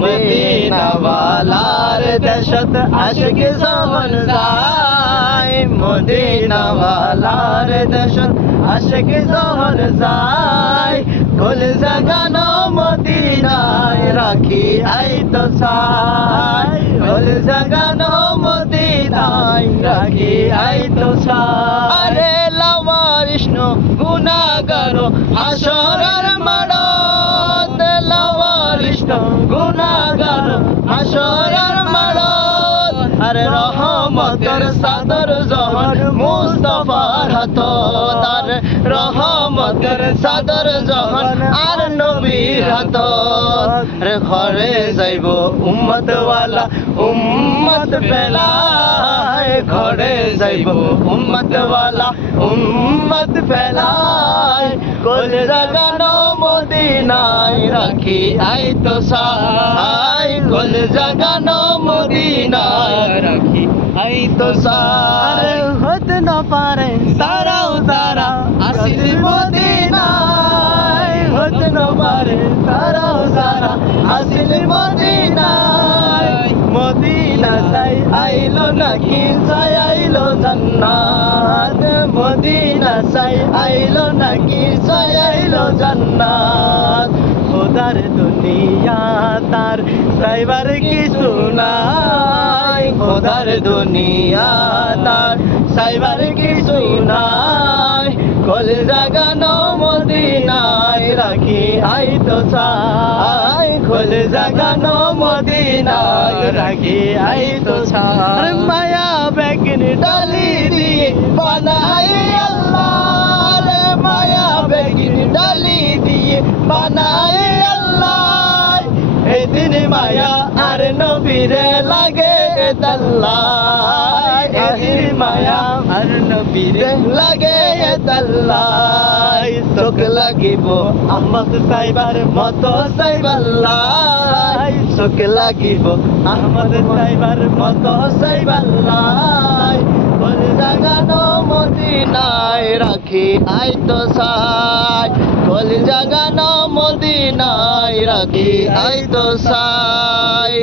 মদিনাওয়ালার দেশত আশিক যখন যায়, মদিনাওয়ালার দেশত আশিক যখন যায়, ফুল জাগানো মদিনায় রাখি আই তো চাই, ফুল জাগানো মদিনায় রাখি আই তো চাই। আরে লাওয়া বিষ্ণু গুনাহগার হাসরের মাঠত, লাওয়া বিষ্ণু গুনাহগার হাসরের মাঠত, আরে রহমতের চাদর যখন মুস্তাফার হাতত, আর রহমতের চাদর যখন আর নবীর হাতত, রে ঘরে যাইব উম্মতওয়ালা উম্মত ফেলায়, ঘরে যাইব উম্মতওয়ালা উম্মত ফেলায়, কোল জাগানো মদিনায় রাখি আই তো চাই, কোল জাগানো মদিনায় রাখি আই তো চাই। হতে না পারে সারাও সারা আসিল মদিনায়, হতে না পারে সারাও সারা আসিল মদিনায়, মদিনা চাই আইলো নাকি চাই আইলো জান্নাত, মদিনা চাই আইলো নাকি চাই আইলো জান্নাত। খোদার দুনিয়া তার চাইবার কিছু নাই, খোদার দুনিয়া তার চাইবার কিছু নাই, কোল জাগানো মদিনায় রাখি আই তো চাই, কোল জাগানো মদিনায় রাখি আই তো চাই। মায়া বেগিন ডালি দিয়ে বানাই আল্লাহ, রে মায়া বেগিন ডালি দিয়ে বানাই আল্লাহ, এদিন মায়া আর নবীরে লাগে তাল্লাই, এদিন মায়া আর নবীরে লাগে তাল্লাই, চোখ লাগিব আহমদ সাইবার মতো সাইবাল্লাই, চোখ লাগিব আহমদ সাইবার মতো সাইবাল্লাই, কোল জাগানো মদিনায় রাখি আই তো চাই, কোল জাগানো মদিনায় রাখি আই তো চাই।